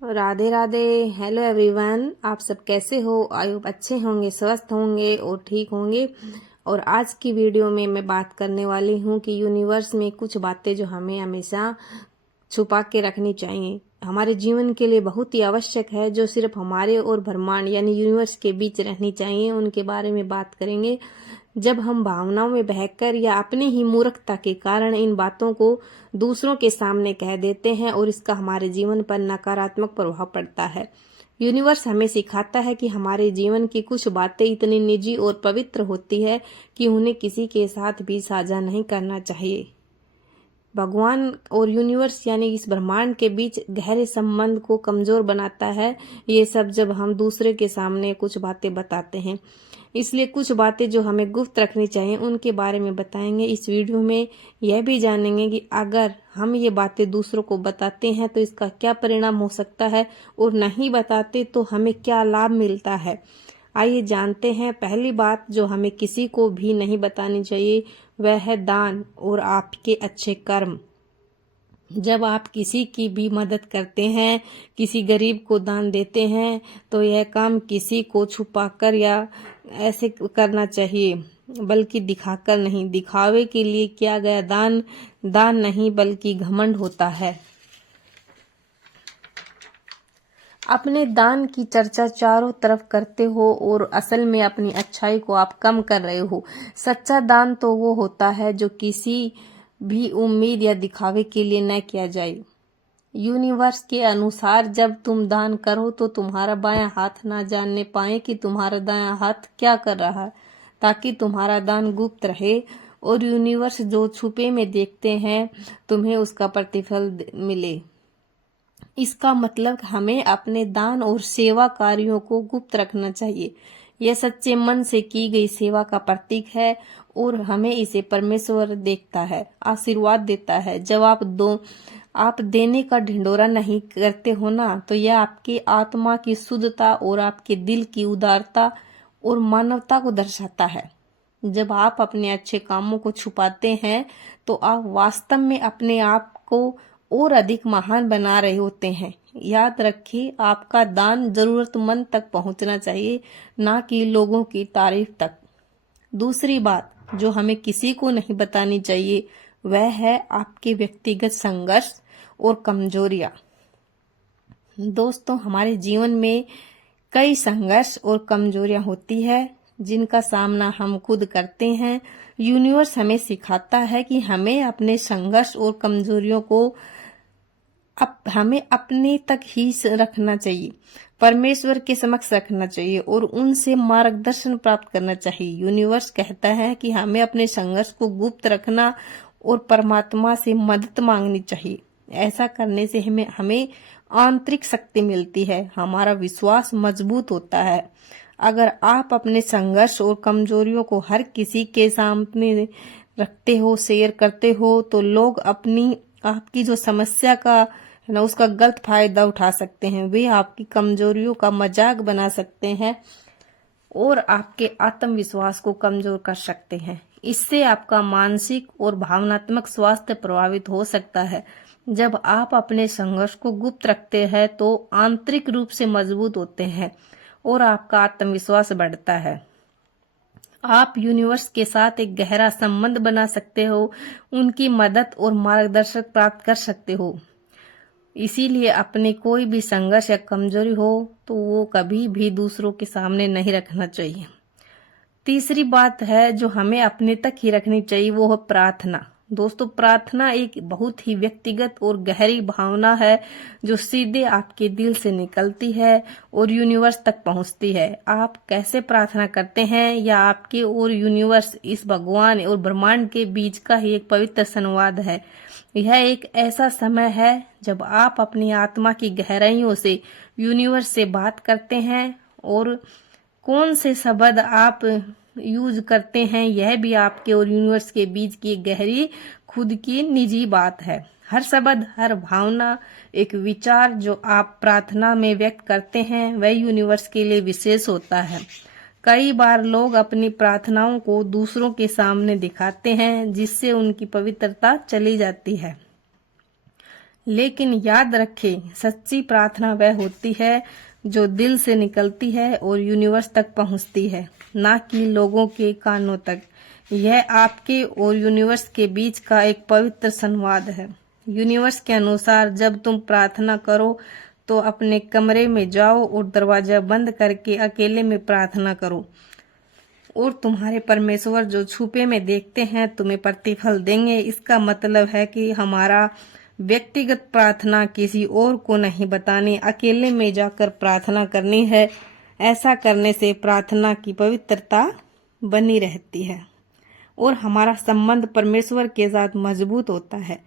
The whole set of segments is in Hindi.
राधे राधे। हेलो एवरीवन, आप सब कैसे हो? आई होप अच्छे होंगे, स्वस्थ होंगे और ठीक होंगे। और आज की वीडियो में मैं बात करने वाली हूँ कि यूनिवर्स में कुछ बातें जो हमें हमेशा छुपा के रखनी चाहिए, हमारे जीवन के लिए बहुत ही आवश्यक है, जो सिर्फ हमारे और ब्रह्मांड यानी यूनिवर्स के बीच रहनी चाहिए। उनके बारे में बात करेंगे। जब हम भावनाओं में बहकर या अपनी ही मूर्खता के कारण इन बातों को दूसरों के सामने कह देते हैं और इसका हमारे जीवन पर नकारात्मक प्रभाव पड़ता है। यूनिवर्स हमें सिखाता है कि हमारे जीवन की कुछ बातें इतनी निजी और पवित्र होती है कि उन्हें किसी के साथ भी साझा नहीं करना चाहिए। भगवान और यूनिवर्स यानी इस ब्रह्मांड के बीच गहरे संबंध को कमजोर बनाता है ये सब जब हम दूसरे के सामने कुछ बातें बताते हैं। इसलिए कुछ बातें जो हमें गुप्त रखनी चाहिए उनके बारे में बताएंगे इस वीडियो में। यह भी जानेंगे कि अगर हम ये बातें दूसरों को बताते हैं तो इसका क्या परिणाम हो सकता है, और नहीं बताते तो हमें क्या लाभ मिलता है। आइए जानते हैं। पहली बात जो हमें किसी को भी नहीं बतानी चाहिए वह है दान और आपके अच्छे कर्म। जब आप किसी की भी मदद करते हैं, किसी गरीब को दान देते हैं, तो यह काम किसी को छुपाकर या ऐसे करना चाहिए, बल्कि दिखाकर नहीं। दिखावे के लिए किया गया दान दान नहीं बल्कि घमंड होता है। अपने दान की चर्चा चारों तरफ करते हो और असल में अपनी अच्छाई को आप कम कर रहे हो। सच्चा दान तो वो होता है जो किसी भी उम्मीद या दिखावे के लिए न किया जाए। यूनिवर्स के अनुसार जब तुम दान करो तो तुम्हारा बायां हाथ ना जानने पाए कि तुम्हारा दायां हाथ क्या कर रहा है, ताकि तुम्हारा दान गुप्त रहे और यूनिवर्स जो छुपे में देखते हैं तुम्हें उसका प्रतिफल मिले। इसका मतलब हमें अपने दान और सेवा कार्यों को गुप्त रखना चाहिए। यह सच्चे मन से की गई सेवा का प्रतीक है और हमें इसे परमेश्वर देखता है, आशीर्वाद देता है। जब आप देने का ढिंढोरा नहीं करते हो ना, तो यह आपकी आत्मा की शुद्धता और आपके दिल की उदारता और मानवता को दर्शाता है। जब आप अपने अच्छे कामों को छुपाते हैं तो आप वास्तव में अपने आप को और अधिक महान बना रहे होते हैं। याद रखिए, आपका दान जरूरतमंद तक पहुंचना चाहिए, ना कि लोगों की तारीफ तक। दूसरी बात जो हमें किसी को नहीं बतानी चाहिए वह है आपके व्यक्तिगत संघर्ष और कमजोरियां। दोस्तों, हमारे जीवन में कई संघर्ष और कमजोरियां होती है जिनका सामना हम खुद करते हैं। यूनिवर्स हमें सिखाता है कि हमें अपने संघर्ष और कमजोरियों को हमें अपने तक ही रखना चाहिए, परमेश्वर के समक्ष रखना चाहिए और उनसे मार्गदर्शन प्राप्त करना चाहिए। यूनिवर्स कहता है कि हमें अपने संघर्ष को गुप्त रखना और परमात्मा से मदद मांगनी चाहिए। ऐसा करने से हमें आंतरिक शक्ति मिलती है, हमारा विश्वास मजबूत होता है। अगर आप अपने संघर्ष और कमजोरियों को हर किसी के सामने रखते हो, शेयर करते हो, तो लोग आपकी जो समस्या का है ना उसका गलत फायदा उठा सकते हैं। वे आपकी कमजोरियों का मजाक बना सकते हैं और आपके आत्मविश्वास को कमजोर कर सकते हैं। इससे आपका मानसिक और भावनात्मक स्वास्थ्य प्रभावित हो सकता है। जब आप अपने संघर्ष को गुप्त रखते हैं तो आंतरिक रूप से मजबूत होते हैं और आपका आत्मविश्वास बढ़ता है। आप यूनिवर्स के साथ एक गहरा संबंध बना सकते हो, उनकी मदद और मार्गदर्शन प्राप्त कर सकते हो। इसीलिए अपने कोई भी संघर्ष या कमजोरी हो तो वो कभी भी दूसरों के सामने नहीं रखना चाहिए। तीसरी बात है जो हमें अपने तक ही रखनी चाहिए, वो है प्रार्थना। दोस्तों, प्रार्थना एक बहुत ही व्यक्तिगत और गहरी भावना है जो सीधे आपके दिल से निकलती है और यूनिवर्स तक पहुंचती है। आप कैसे प्रार्थना करते हैं या आपके और यूनिवर्स, इस भगवान और ब्रह्मांड के बीच का ही एक पवित्र संवाद है। यह एक ऐसा समय है जब आप अपनी आत्मा की गहराइयों से यूनिवर्स से बात करते हैं, और कौन से शब्द आप यूज करते हैं यह भी आपके और यूनिवर्स के बीच की गहरी खुद की निजी बात है। हर शब्द, हर भावना, एक विचार जो आप प्रार्थना में व्यक्त करते हैं वह यूनिवर्स के लिए विशेष होता है। कई बार लोग अपनी प्रार्थनाओं को दूसरों के सामने दिखाते हैं जिससे उनकी पवित्रता चली जाती है। लेकिन याद रखें, सच्ची प्रार्थना वह होती है जो दिल से निकलती है और यूनिवर्स तक पहुंचती है, ना कि लोगों के कानों तक। यह आपके और यूनिवर्स के बीच का एक पवित्र संवाद है। यूनिवर्स के अनुसार जब तुम प्रार्थना करो तो अपने कमरे में जाओ और दरवाजा बंद करके अकेले में प्रार्थना करो, और तुम्हारे परमेश्वर जो छुपे में देखते हैं तुम्हें प्रतिफल देंगे। इसका मतलब है कि हमारा व्यक्तिगत प्रार्थना किसी और को नहीं बतानी, अकेले में जाकर प्रार्थना करनी है। ऐसा करने से प्रार्थना की पवित्रता बनी रहती है और हमारा संबंध परमेश्वर के साथ मजबूत होता है।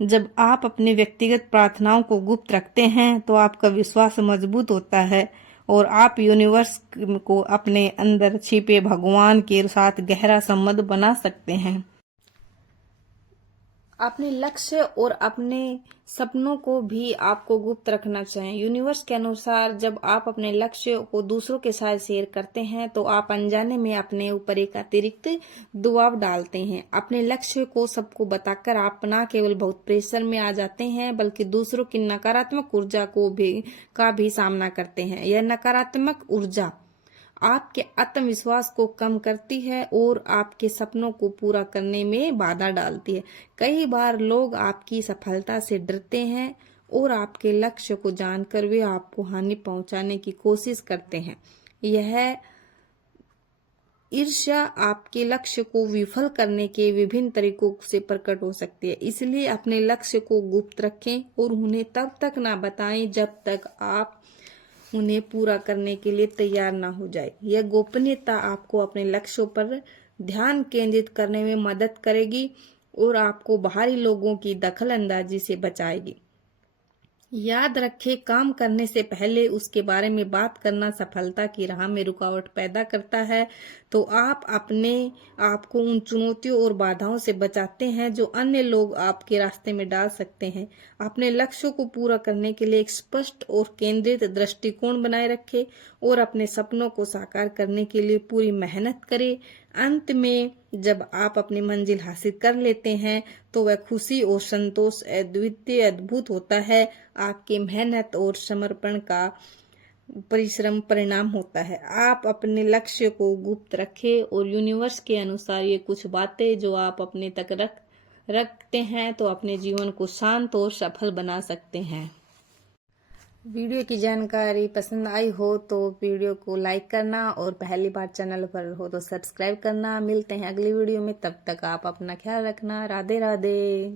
जब आप अपनी व्यक्तिगत प्रार्थनाओं को गुप्त रखते हैं तो आपका विश्वास मजबूत होता है और आप यूनिवर्स को अपने अंदर छिपे भगवान के साथ गहरा संबंध बना सकते हैं। अपने लक्ष्य और अपने सपनों को भी आपको गुप्त रखना चाहिए। यूनिवर्स के अनुसार जब आप अपने लक्ष्य को दूसरों के साथ शेयर करते हैं तो आप अनजाने में अपने ऊपर एक अतिरिक्त दबाव डालते हैं। अपने लक्ष्य को सबको बताकर आप न केवल बहुत प्रेशर में आ जाते हैं बल्कि दूसरों की नकारात्मक ऊर्जा का भी सामना करते हैं। यह नकारात्मक ऊर्जा आपके आत्मविश्वास को कम करती है और आपके सपनों को पूरा करने में बाधा डालती है। कई बार लोग आपकी सफलता से डरते हैं और आपके लक्ष्य को जानकर वे आपको हानि पहुंचाने की कोशिश करते हैं। यह ईर्ष्या आपके लक्ष्य को विफल करने के विभिन्न तरीकों से प्रकट हो सकती है। इसलिए अपने लक्ष्य को गुप्त रखें और उन्हें तब तक ना बताएं जब तक आप उन्हें पूरा करने के लिए तैयार ना हो जाए। यह गोपनीयता आपको अपने लक्ष्यों पर ध्यान केंद्रित करने में मदद करेगी और आपको बाहरी लोगों की दखल अंदाजी से बचाएगी। याद रखें, काम करने से पहले उसके बारे में बात करना सफलता की राह में रुकावट पैदा करता है। तो आप अपने आप को उन चुनौतियों और बाधाओं से बचाते हैं जो अन्य लोग आपके रास्ते में डाल सकते हैं। अपने लक्ष्यों को पूरा करने के लिए एक स्पष्ट और केंद्रित दृष्टिकोण बनाए रखें और अपने सपनों को साकार करने के लिए पूरी मेहनत करें। अंत में जब आप अपनी मंजिल हासिल कर लेते हैं तो वह खुशी और संतोष अद्वितीय अद्भुत होता है। आपकी मेहनत और समर्पण का परिश्रम परिणाम होता है। आप अपने लक्ष्य को गुप्त रखें और यूनिवर्स के अनुसार ये कुछ बातें जो आप अपने तक रखते हैं तो अपने जीवन को शांत और सफल बना सकते हैं। वीडियो की जानकारी पसंद आई हो तो वीडियो को लाइक करना और पहली बार चैनल पर हो तो सब्सक्राइब करना। मिलते हैं अगली वीडियो में, तब तक आप अपना ख्याल रखना। राधे राधे।